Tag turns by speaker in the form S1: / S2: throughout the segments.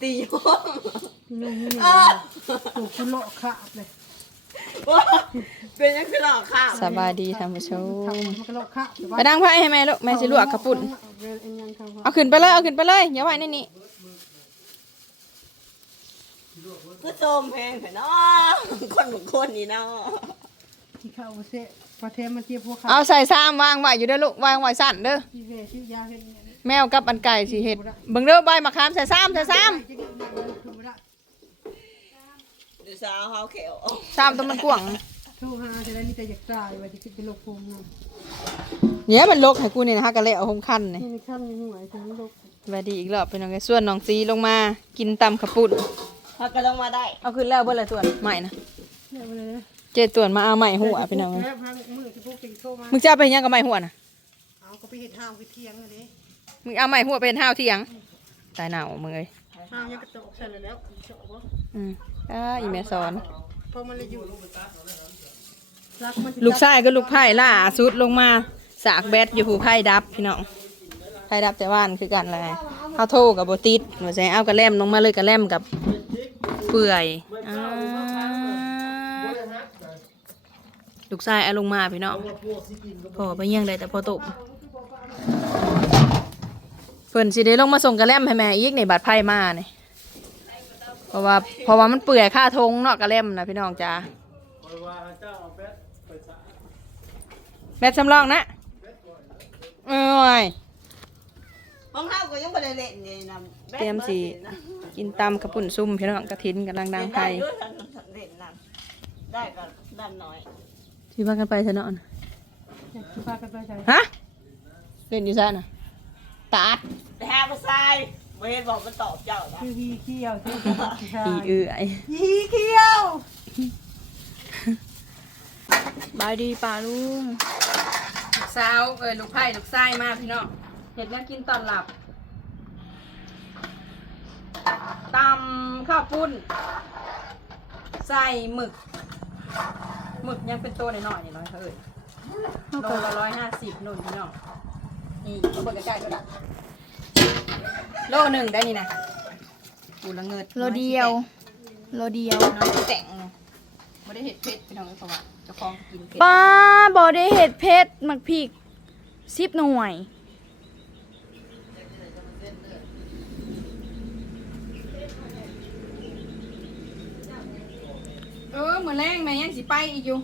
S1: ตีโยง
S2: พี่นุ่งนี่
S1: อ้า
S2: ถูกคุณโลกขาดเลย
S1: ว้าเป็นยังคือหลอกค่ะ
S3: สบายดีท่านผู้ช
S2: ทำ
S3: ม
S2: มันก็โลกขาด
S3: ไปดังไพ่ให้แม่ลูกแม่สิลวกกระปุ่นเอาขึ้นไปเลยเอาขึ้นไปเลยอย่าไว้ในนี้
S1: คือโจมแพงเถอะเนาะคนของคนนี่เนาะ
S2: ที่เข้าเสะประเทศมันเทียบพวกเขา
S3: เอาใส่ซ้ำวางไว้อยู่เด้อลูกวางไว้สั่นเด้อ
S2: ที่เวที่ยาเห็นเนี่ย
S3: แมวกับอันไก่สิเห็ดเบิ่งเด้อใบมะขามใส่ซ้ำใส่ซ้
S2: จะได้นั่งคือไม่ได้
S1: เดี๋ยวสาวเขาเขียวำ
S3: ซ้ำตัวมันกว้าง
S2: ทูหาจะได้มีแต่อยากตายว่าที่เป็นโรคภูมิ
S3: เนี่ยมันลกให้กูนี่นะฮะกะเละเอาหงคันนี่
S2: นี่ในขั้นในหัวถึงโรค
S3: สวัสดีอีกรอบเป็นยังไงส่วนน้องซีลงมากินตำขปุ่น
S1: เขาก็ลงมาได้
S3: เอาขึ้นแล้วเบิ่ละส่วนใหม่นะ
S2: เนี่ยไปเลยนะ
S3: เจตวนมาเอาใหม่หัวเป็นยังไง
S2: แม่พังมือที่พวกติงโตมา
S3: มึงจะเอาไปเฮ็ดหยังกับใหม่หัวน่ะ
S2: เอาก็ไปเห็ดห้าวไปเทียงเลย
S3: มึงเอาใหม่หัวเป็นห้าวเที่ยงตายหนาวมึงเอ้ย
S2: ห้าวยังกระโตกใส่เลยแล้วเจาะว่า
S3: อืมอ่าอีแม่สอน
S2: พอมันเลยอยู่รักมัน
S3: ลูกชายก็ลูกไผ่ล่าสุดลงมาสากแบดอยู่หูไผ่ดับพี่น้องไผ่ดับแต่ว่านคือกันอะไรเอาโทรกับโบติดหนูใส่เอากระแลมลงมาเลยกระแลมกับเปื่อยอ่าลูกชายเอาลงมาพี่น้องพอไปเยี่ยงได้แต่พอตก เพิ่นสิได้ลงมาส่งกระแลมให้แม่อีกในบาดไผ่มาเนี่ยเพราะว่าเพราะว่ามันเปื่อยค่าทงเนาะกระแลมนะพี่น้องจ้าแม่จำลองนะเอ้ย
S1: ห้องเฮาก็ยังบ่ได้เล่นนี่นะ
S3: เตรียมสีกินตำกระปุ่นซุ่มพี่น้องกระถินกำลังดังไฟ
S1: ได้ด้วยเล่นนั่นได้ก็ด้านน้อย
S3: ที่ว่ากันไปซะเนาะ
S2: พากันไปใส่
S3: ฮะเล่นอยู่ซะน่ะ ตาด
S1: แต่หาบ่ทรายบ่เห็นบอกมันตอบเจ้านะ
S2: คือฮีเขี้ยวที่
S3: อีเอื้อย
S2: ฮีเขี้ยว
S3: บายดีป่าลุงสาวเอ้ยลูกไผ่ลูกไส้มาพี่น้องเห็ดแล้วกินตอนหลับตำข้าวปุ้น ใส่หมึก หมึกยังเป็นตัวหน่อยๆนี่น้อยเขาเอ้ยโลละร้อยห้าสิบนุ่นพี่น้อง นี่เอาเบิกใกล้ๆก็ได้โลหนึ่งได้นี่นะปูละเงิด
S4: โลเดียว โลเดียว
S3: น้อยแต่งนะไม่ได้เห็ดเผ็ดพี่น้องเพราะว่าเจ้าของกินเผ็ด
S4: ป้าบอได้เห็ดเพชรมักพริกสิบหน่วย
S3: เออเหมือนแรงแม่ยังสิไปอีกอยู่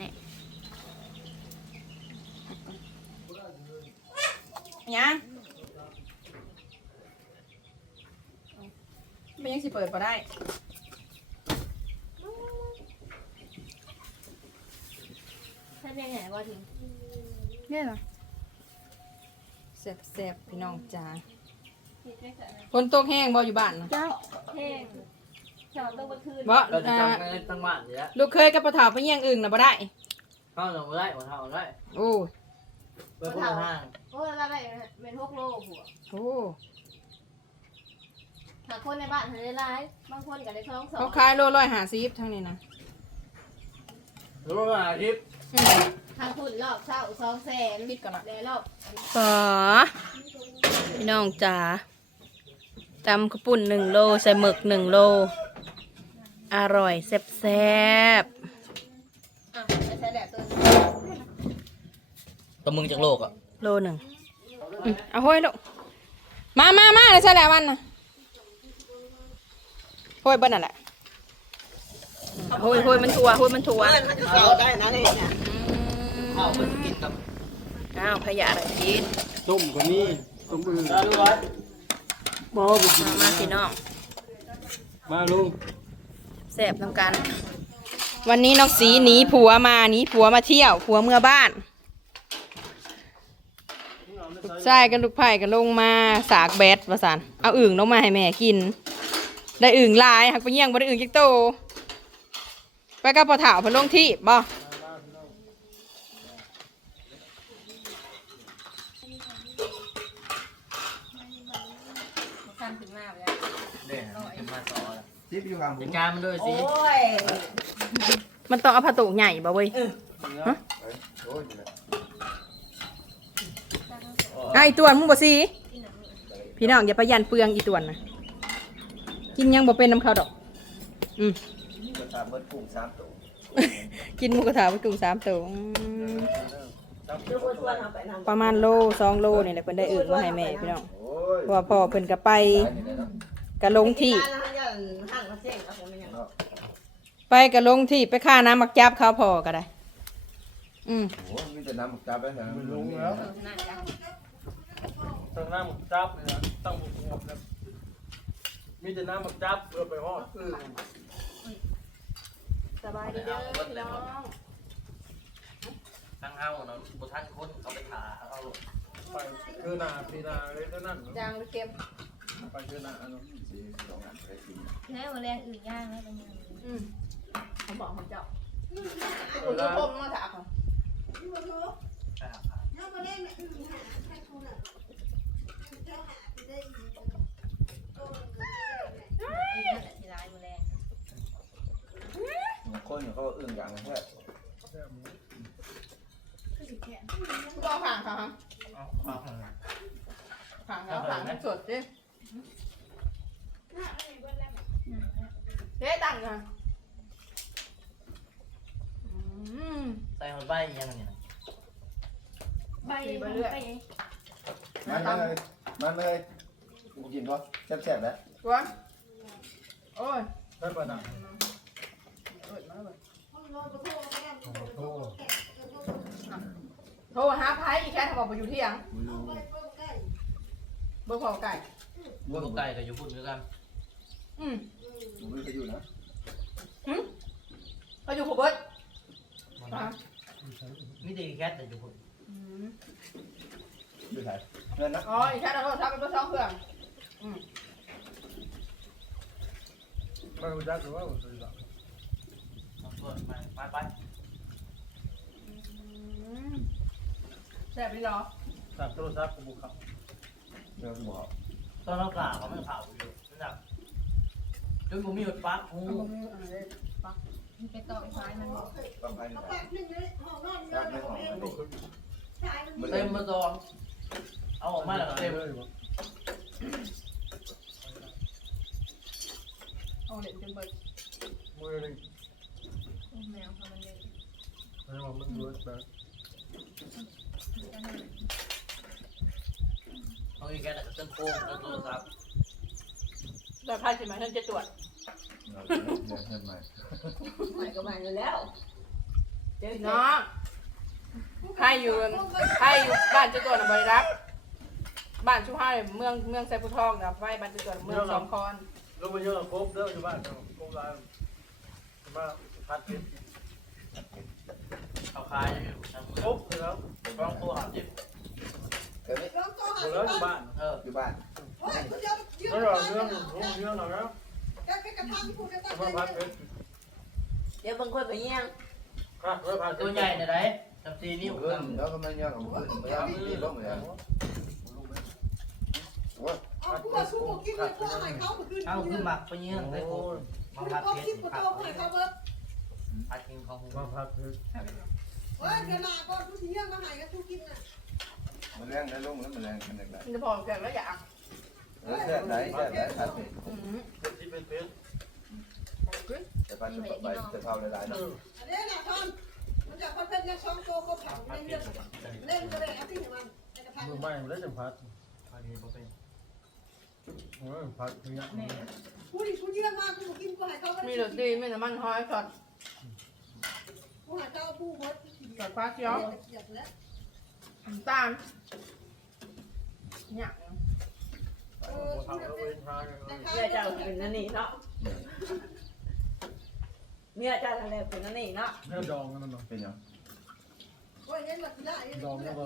S4: นี่
S3: ยังไม่ยังสิเปิดมาได้
S4: ถ้าเป็นไงว่าถึงเนี่ยเหรอ
S3: แซ่บๆพี่น้องจ้าคนตกแห้งบ่อยู่บ้านนะ
S4: เจ้าแห้ง จอดต้องมาคืน
S3: บ่
S5: เราจะ
S3: อ่า
S5: จำกันตั้งบ้านอยู่แล้ว
S3: ลูกเคยกับปะเถาไปเยี่ยงอึ่งนะบ่ได้
S5: เข้าหนูได้หัวเท้าได้
S3: โอ้ย
S5: เปิดผู้ห้าง
S4: โอ้ยละไปเป็นหกโลหัว
S3: โอ้
S4: หาคนในบ้านหาได้ร้ายบางคนก็ได้ท้องสอ
S3: เขา
S4: ง
S3: ขายโลร้อยห้าสิบทั้งนี้นะ
S5: รู้ว่าอาทิตย์
S4: ทางคุณรอบเช่าสองแสน
S3: คิดก่อนละ
S4: แล้วรอบ
S3: ป๋าพี่น้องจ๋าตำข้าวปุ้นหนึ่งโลใส่หมึกหนึ่งโล อร่อยแซ่บแซ่บ
S4: อะไม่ใช่แบบตัว
S5: ตัวมึงจากโลกอะ
S3: ๆโลหนึ่งอืมเอาห้อยลูกมามามาเลยใช่แล้วมันนะห้อยเบิ้ลนั่นแหละห้อยห้อยมันทัวห้อยมันทัว
S1: เพื่อนมันก็เก่าได้นะนี่นะ
S5: ข้าวเป็นกินกับ
S3: อ้าวขยะอะไรกิน
S6: ต้มกว่านี้ต้มอื่น
S5: ได้รู้ไว้
S6: บ่บ่กิน
S3: มามาพี่น้อง
S6: มาลุง
S3: แสบน้ำกัน วันนี้น้องสีหนีผัวมาหนีผัวมาเที่ยว ผัวเมื่อบ้านลูกชายกับลูกไผ่ก็ลงมาสากแบดประสานเอาอึ่งลงมาให้แม่กิน ได้อึ่งลายหักไปเยี่ยงบ่ได้อึ่งจิกโต ไปกับปะเถาเพนลงที่บ่ขั้นขึ้นมาเลย
S5: เด่นเป็นมาต่อแล้ว
S6: ซิปอยู่ข้างผ
S5: จั
S6: ม
S5: ดการมันด้วยสิ
S1: โอ้ย
S3: มันต้องเอาผ้าตุใหญ่บ่เว้ย
S6: โอ้ยนี่แหละ
S3: อะอีตวนมึงบ่สิพี่น้องอย่าไปยันเปลืองอีตวนนะกินยังบ่เป็นน้ำข้าวดอก อืม
S5: ก็ตามเบิดกุ้งสามตัว
S3: กินหมูกระทะไปกลุ่มสามตัวอืม
S1: คือบ่ชวนเอาไปนำ
S3: ประมาณโลสองโลนี่แหละเพิ่นได้เอื่นมาให้แม่พี่น้อง
S5: โอ้ย
S3: เพราะว่าพ่อเพิ่นก็ไปก็ลงที่
S1: ร้านอาหารอย่างห้างมาเจ๊งแล้วผมเป็นหยัง
S3: ไปก็ลงที่ไปค่าน้ำมักจับเขาพอก็ได้ อืม
S5: โอ้ยมีแต่น้ำหมึกจับได้แต่
S6: มันลงแล้วตั้งน้ำหมึกจับเลยนะตั้งหมึกหมดแล้วมีแต่น้ำหมึกจับเพื่อไปฮอดคือ
S3: สบายดีเด้อพี่น้อง
S5: ตั้งเฮาเนาะบ่ทันคนเขาไปหาเอา
S6: ไปคือหนาพีนาเลยเท่านั้น
S3: ยางเค็ม
S6: ไปคือหนาเนาะ
S4: แล้วแรงอื่นย่างแล้วเป็นยังไง
S3: อืม เขาบอกเขาเจ้า
S6: เวลา
S3: ต้มมาถาเขา
S4: นั่นแหละที่ร้ายมือง
S5: คนเขาอึ้งอย่างแค่
S3: ก็ห่างเขาฮะ
S5: เอาเอา
S3: ห่างเขาห่างให้สดดิเจ๊ตังค์ค่ะอืม
S5: ใส่หอยใบยังไง
S4: ใบ
S3: ไป
S4: ไป
S3: เรื่อย
S4: ไป
S5: มันเลยมันเลยกูกินบ่แซ่บๆแล้ว
S3: ตัวโอ้ย
S6: ได้ประดับ
S3: เอิดมาเลย
S6: โอ้โห
S3: โทรหาไพ่อีกแค่ทำบอกไปอยู่ที่ยังเบอร์พอไก่
S5: บ่ไก่ก็อยู่พุ่นคือกัน
S3: อืม
S5: ผมไม่เคยอยู่นะ
S3: เขาอยู่หัวเบิร์ด
S5: มี แต่แคทแต่อยู่พุ่น
S3: อืม
S5: อยู่ไสเงินนะ
S3: อ๋ออีกแค่เราทับเป็นตัวช่องเครื่อง
S6: ไม่รู้จักหรือว่าบ่เคยจัก
S5: ไปไป
S3: แซ่บดีเหรอ
S6: จับโทรศัพท์กูบุกเขา
S5: เงินบ่ตอนเรากล่าวเขาไม่เผาอยู่นั่นน่ะจนผมมีหดปักหู
S4: มันไปต่อซ้ายมันบอก
S5: ต้องไปนี่แหละครับไม่ของมันนี่
S7: เต็มมาตอนเอาออกมาแล้วก็เต็ม
S6: เลยบ่
S3: เอาเหรียญจนเบิร์ด
S6: มือหนึง
S4: แมวเขามันเลย
S6: ให้ว่ามันเบิดแบบ
S7: เอาอีกแกแต่เส้นโค้งแล้วโทรศัพท์
S3: แต่ไพ่สิมาท่านจะตรวจ
S5: เงินเงินเงินใหม่
S1: ใหม่ก็ใหม่อยู่แล้ว เจ๊
S3: น้อง ไพ่อยู่ไพ่อยู่บ้านจะตรวจบริรักษ์บ้านชุมห้าเมืองเมืองไซพุทองนะไพ่บ้านจะตรวจเมืองสองคอน
S6: ลงไปเยอะครบเด้ออยู่บ้านเนาะครบร้านมาพัดกิน
S7: เอาคายอยู่ทางมือ
S6: ครบเลยแล้ว
S7: กล้องตัวหับจิบ
S5: เกิดไหม
S6: หมดแล้วอยู่บ้าน
S7: เออ
S5: อยู่บ้าน
S6: แล้วเราเรื่องรู้เรื่องเราแล้วมาพัดเพชร
S1: เดี๋ยวบางคนไปเยี่ยง
S6: ครับไว้พัดเพชร
S7: ตัวใหญ่ในไหน จำซีนิ้ว
S5: เกินแล้วก็ไม่ยอมขึ้นไม่ยอมตีลงเลยโอ้ย
S6: พัดเพชรกูขัดไปยังไง
S7: เอาขึ้นหมักไปเงี้ยง
S6: โอ้
S7: ได้โค้ง
S6: ย
S7: มาพัดเพชรพัดพัดกินของหู
S6: มาพัดเพชร
S5: มันแรงได้ลงแล้วมันแรงมันแรงได้
S3: มันจะพอแก่แล้วอยาก
S5: เออแซ่บไหนแซ่บไหนพัดเพชร
S3: อื ม
S6: เพชรที่เป็นเพชร
S5: แต่พัดจะไปจะเท่าหลายๆ
S6: เอ
S5: นะ
S6: อมือใหม่แล้วจะพัด
S7: พัดกินบ่เป็น
S6: โอ้ยพัดเนี้ย
S3: มีรสดีมีน้ำมันหอยสดสดฟ้าเขียวน้ำตาลเนี่ย
S6: ทำแล้วเว้นทางเลย
S1: เมียเจ้าเป็นนั่นนี่เนาะเมียเจ้าทะเลเป็นนั่นนี่เนาะ
S6: แค่ดองนั่นเนาะ
S5: เป็นยัง
S6: ดองแล้วก็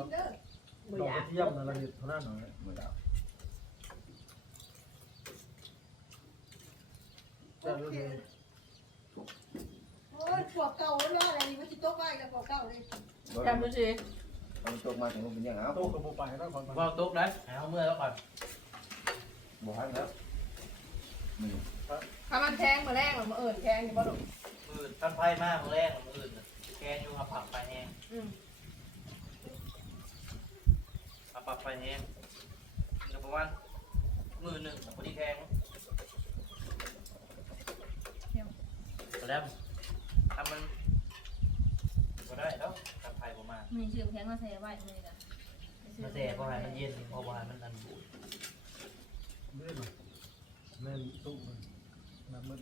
S1: บ่
S6: ดอง
S1: อยาก
S6: กระเทียมนะละเอียดเท่านั้นหน่อย
S5: มือดาว
S6: แต่รู้ดี
S3: จำดูสิ
S5: มันตกมาถึงมันเป็นยังไง
S6: โตกับโบไปแล้วก่อน
S7: ว่าตุ๊กนะเอาเมื่อแล้วก่อน
S5: บอกให้แล้วมือ
S3: ถ้ามันแทงมาแรงหรือมาเอิญแทงอยู่บ่ลูก
S7: มือตั้งไพ่มากแรกมือแกนอยู่ขับผักไปแห้ง
S3: อืม
S7: ขับผักไปไฟแห้งมันก็ประมาณมือหนึ่งพอดีแข็งแล้วทำมันก็ได้แล้วทำไฟประมาณ
S4: มีชื่อแพงมาใส่ไว้เลยกัน
S7: มาแต่พอให้มันเย็นพอให้มันอันบูด
S6: เล่นแม่นตุ้มน้ำมัน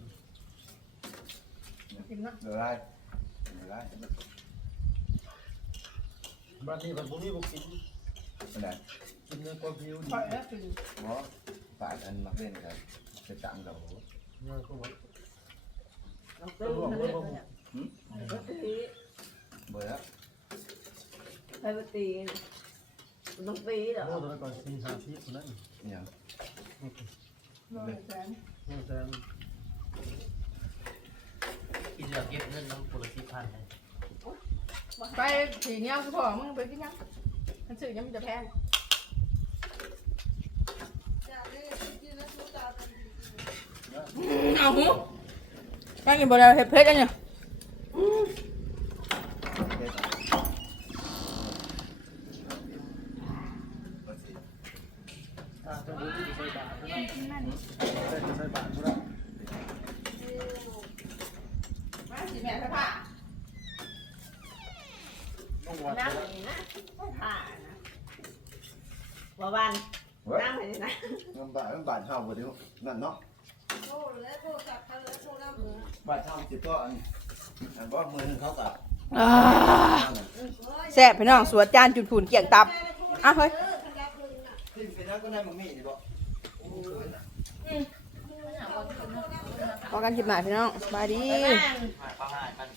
S3: กินเนาะ
S5: เดี๋ยวได้เดี๋ยวได้
S6: บ้านนี้ผัดบุ้งนี่บุกิน
S5: เป็นไง
S6: กินเนื้อก้อนผิวดี
S3: ปล่อยแล้วกิน
S5: หมอปาดอันมาเล่นกันจะจังเรา
S6: เนื้อก็หมด
S1: เราตื้อมันเลยเนี่ยก็ตี
S5: เบื่อแล้ว
S1: ไปไปตีนี่มันต้องตีเหรอ
S6: โอ้ตอนนั้นก่อนสี่ห้าทีคนนั้น
S5: อย่าง
S3: โลละแสน
S6: เนื้อแซง
S7: กินเหลือเก็บเงินน้ำปุระสิพันเลย
S3: ไปสีเนี้ยคือพอมึงไปกินยัง มันสื่อยังมันจะแพง
S8: จากนี้กินแล้วทุกตาเป็น
S3: เอาหูยังกินบ่ได้เห็ดเพชรกันเนี่ย
S6: อะต้องรู้ที่ใส่บาทใช่ใส่บาทใช่ไหม
S3: มาสีแม่ผ้า
S6: ต้องวัด
S1: นั่งอย่างนี้นะไม่ผ่านะ บ่บัน
S5: เว้ย
S1: นั่งอย่างนี้นะ
S5: เงินบาทเงินบาทเท่ากันดินั่นเนาะ
S8: โอ้แล้วโทรศัพท์เขาแล้วโทรน้ำมือบา
S5: ทเท่าสิบก็อันอันก็มือหนึ่งเขากับ
S3: แซ่บพี่น้องสวดจานจุดผุนเกี่ยงตับ อะเฮ้ย
S8: เออขยับมือน่ะ
S5: ที่เป็นนักก็ได้มึงมีนี่บอก
S3: พอกันคลิปหน้าพี่น้องสบายดี
S7: หายเขาหายมัน